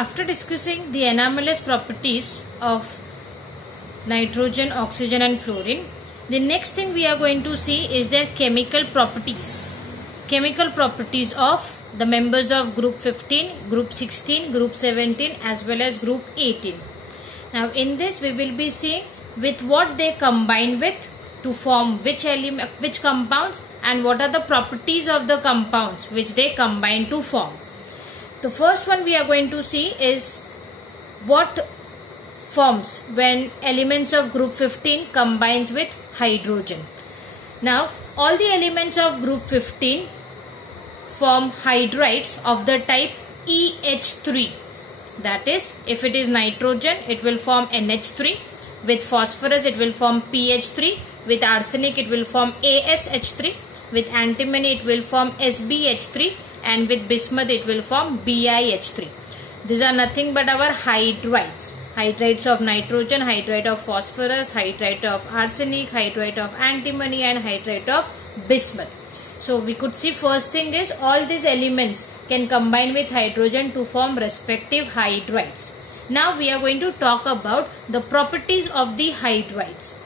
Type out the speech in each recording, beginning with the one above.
After discussing the anomalous properties of nitrogen, oxygen and fluorine, the next thing we are going to see is their chemical properties. Chemical properties of the members of group 15, group 16, group 17 as well as group 18. Now in this we will be seeing with what they combine with to form which element, which compounds, and what are the properties of the compounds which they combine to form. The first one we are going to see is what forms when elements of group 15 combines with hydrogen. Now all the elements of group 15 form hydrides of the type EH3. That is, if it is nitrogen it will form NH3, with phosphorus it will form PH3, with arsenic it will form ASH3, with antimony it will form SbH3, and with bismuth it will form BiH3. These are nothing but our hydrides. Hydrides of nitrogen, hydride of phosphorus, hydride of arsenic, hydride of antimony and hydride of bismuth. So we could see first thing is all these elements can combine with hydrogen to form respective hydrides. Now we are going to talk about the properties of the hydrides.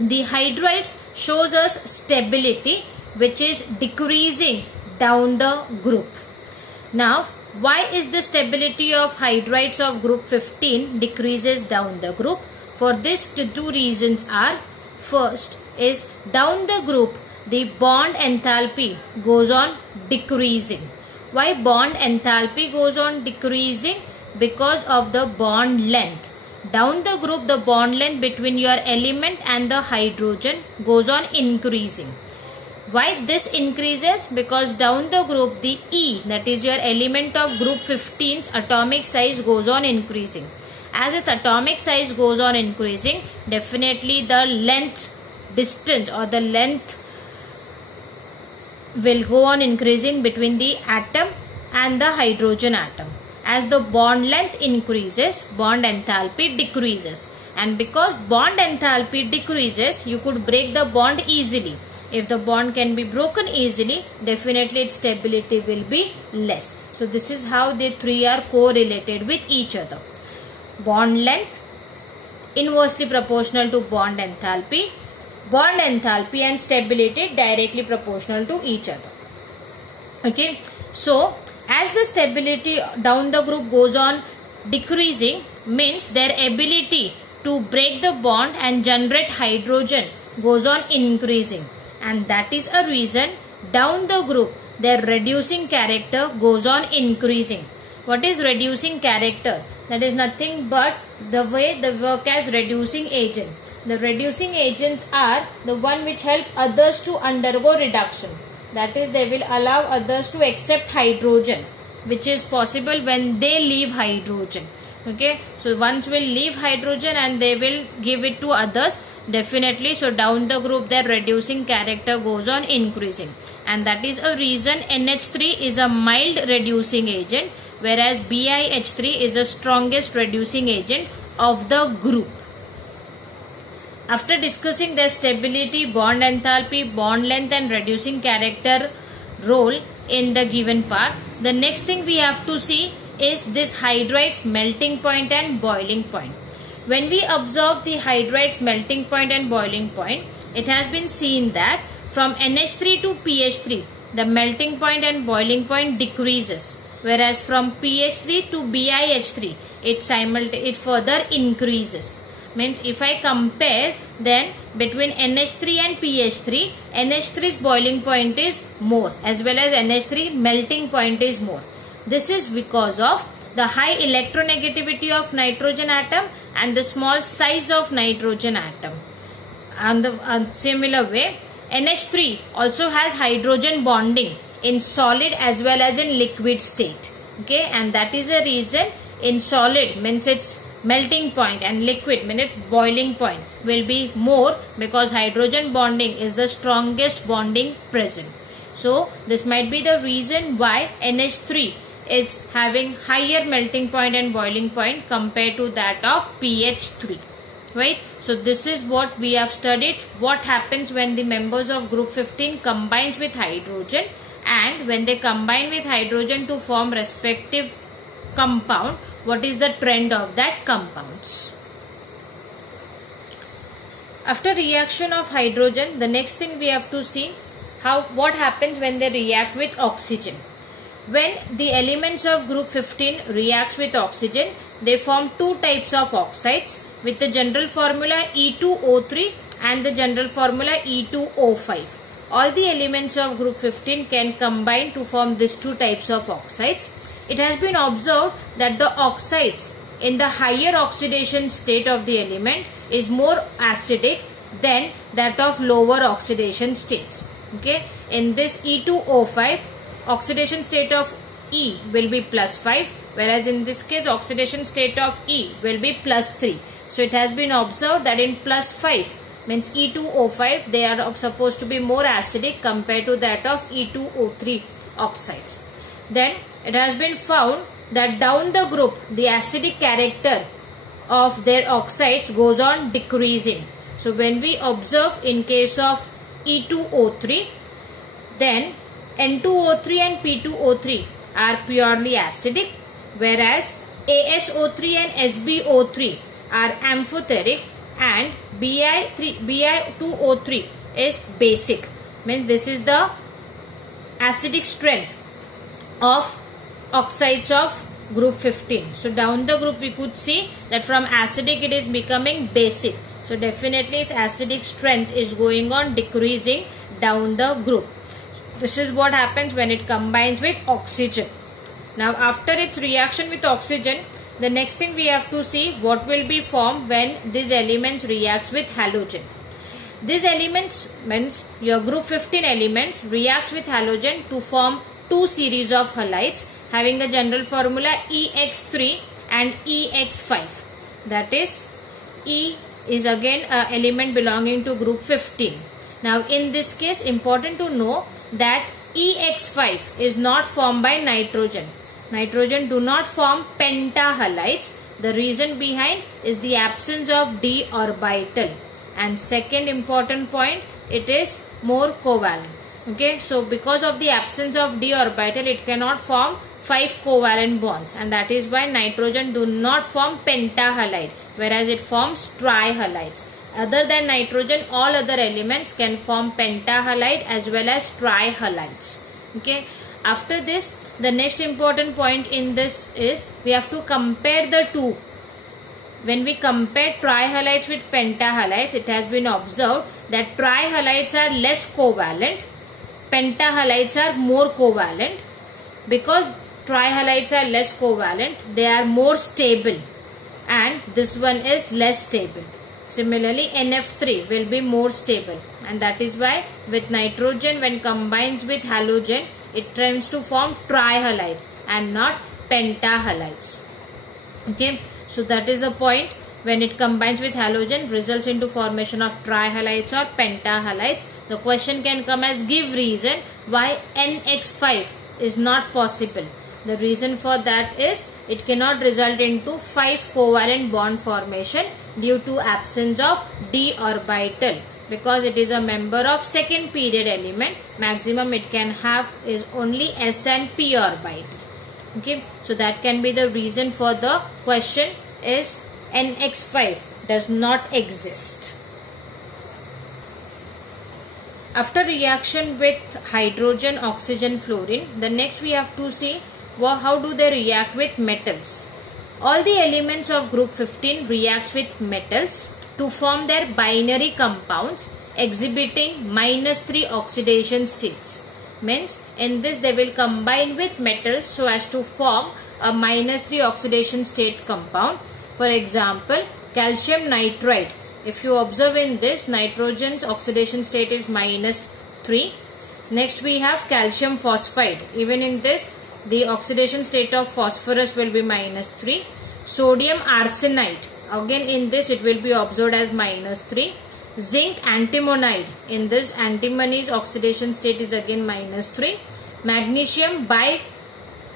The hydrides shows us stability which is decreasing down the group. Now why is the stability of hydrides of group 15 decreases down the group? For this two reasons are, first is down the group the bond enthalpy goes on decreasing. Why bond enthalpy goes on decreasing? Because of the bond length. Down the group the bond length between your element and the hydrogen goes on increasing. Why this increases? Because down the group the E, that is your element of group 15's atomic size goes on increasing. As its atomic size goes on increasing, definitely the length distance or the length will go on increasing between the atom and the hydrogen atom. As the bond length increases, bond enthalpy decreases, and because bond enthalpy decreases, you could break the bond easily. If the bond can be broken easily, definitely its stability will be less. So this is how the three are correlated with each other. Bond length inversely proportional to bond enthalpy and stability directly proportional to each other. Okay, so as the stability down the group goes on decreasing, means their ability to break the bond and generate hydrogen goes on increasing, and that is a reason down the group their reducing character goes on increasing. What is reducing character? That is nothing but the way they work as reducing agent. The reducing agents are the one which help others to undergo reduction. That is, they will allow others to accept hydrogen, which is possible when they leave hydrogen. Okay, so ones will leave hydrogen and they will give it to others. Definitely, so down the group their reducing character goes on increasing, and that is a reason NH3 is a mild reducing agent, whereas BiH3 is the strongest reducing agent of the group. After discussing their stability, bond enthalpy, bond length and reducing character role in the given part, the next thing we have to see is this hydride's melting point and boiling point. When we observe the hydride's melting point and boiling point, it has been seen that from NH3 to PH3, the melting point and boiling point decreases, whereas from PH3 to BiH3, it further increases. Means if I compare then between NH3 and PH3, NH3's boiling point is more as well as NH3 melting point is more. This is because of the high electronegativity of nitrogen atom and the small size of nitrogen atom. And the similar way, NH3 also has hydrogen bonding in solid as well as in liquid state. Okay, and that is a reason in solid means its melting point and liquid means its boiling point will be more, because hydrogen bonding is the strongest bonding present. So this might be the reason why NH3 is having higher melting point and boiling point compared to that of PH3, right? So this is what we have studied, what happens when the members of group 15 combines with hydrogen, and when they combine with hydrogen to form respective compound, what is the trend of that compounds. After reaction of hydrogen, the next thing we have to see what happens when they react with oxygen. When the elements of group 15 reacts with oxygen, they form two types of oxides with the general formula E2O3 and the general formula E2O5. All the elements of group 15 can combine to form these two types of oxides. It has been observed that the oxides in the higher oxidation state of the element is more acidic than that of lower oxidation states. Okay, in this E2O5, oxidation state of E will be +5, whereas in this case oxidation state of E will be +3. So it has been observed that in +5 means E2O5, they are supposed to be more acidic compared to that of E2O3 oxides. Then it has been found that down the group, the acidic character of their oxides goes on decreasing. So when we observe in case of E2O3, then N2O3 and P2O3 are purely acidic, whereas ASO3 and SbO3 are amphoteric, and Bi2O3 is basic. Means this is the acidic strength of oxides of group 15. So down the group we could see that from acidic it is becoming basic. So definitely its acidic strength is going on decreasing down the group. This is what happens when it combines with oxygen. Now after its reaction with oxygen, the next thing we have to see what will be formed when these elements reacts with halogen. These elements means your group 15 elements reacts with halogen to form two series of halides having a general formula EX3 and EX5. That is, E is again an element belonging to group 15. Now in this case, important to know that EX5 is not formed by nitrogen. Nitrogen do not form pentahalides. The reason behind is the absence of d orbital. And second important point, it is more covalent. Okay, so because of the absence of d orbital, it cannot form 5 covalent bonds, and that is why nitrogen do not form pentahalide, whereas it forms trihalides. Other than nitrogen, all other elements can form pentahalide as well as trihalides. Okay, after this, the next important point in this is we have to compare the two. When we compare trihalides with pentahalides, it has been observed that trihalides are less covalent, pentahalides are more covalent. Because trihalides are less covalent, they are more stable, and this one is less stable. Similarly, NF3 will be more stable, and that is why with nitrogen, when combines with halogen, it tends to form trihalides and not pentahalides. Okay, so that is the point. When it combines with halogen, results into formation of trihalides or pentahalides. The question can come as give reason why NX5 is not possible. The reason for that is it cannot result into 5 covalent bond formation due to absence of d orbital, because it is a member of second period element. Maximum it can have is only s and p orbital. Okay, so that can be the reason for the question is NX5 does not exist. After reaction with hydrogen, oxygen, fluorine, the next we have to see how do they react with metals. All the elements of group 15 reacts with metals to form their binary compounds exhibiting -3 oxidation states. Means in this they will combine with metals so as to form a -3 oxidation state compound. For example, calcium nitride. If you observe in this, nitrogen's oxidation state is -3. Next we have calcium phosphide. Even in this, the oxidation state of phosphorus will be -3. Sodium arsenide. Again in this it will be observed as -3. Zinc antimonide. In this, antimony's oxidation state is again -3. Magnesium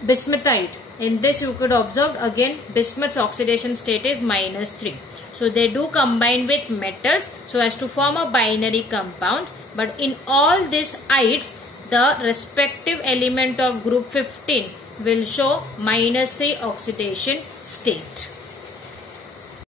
bismuthite. In this you could observe again bismuth's oxidation state is -3. So they do combine with metals so as to form a binary compounds. But in all these ides, the respective element of group 15 will show -3 oxidation state.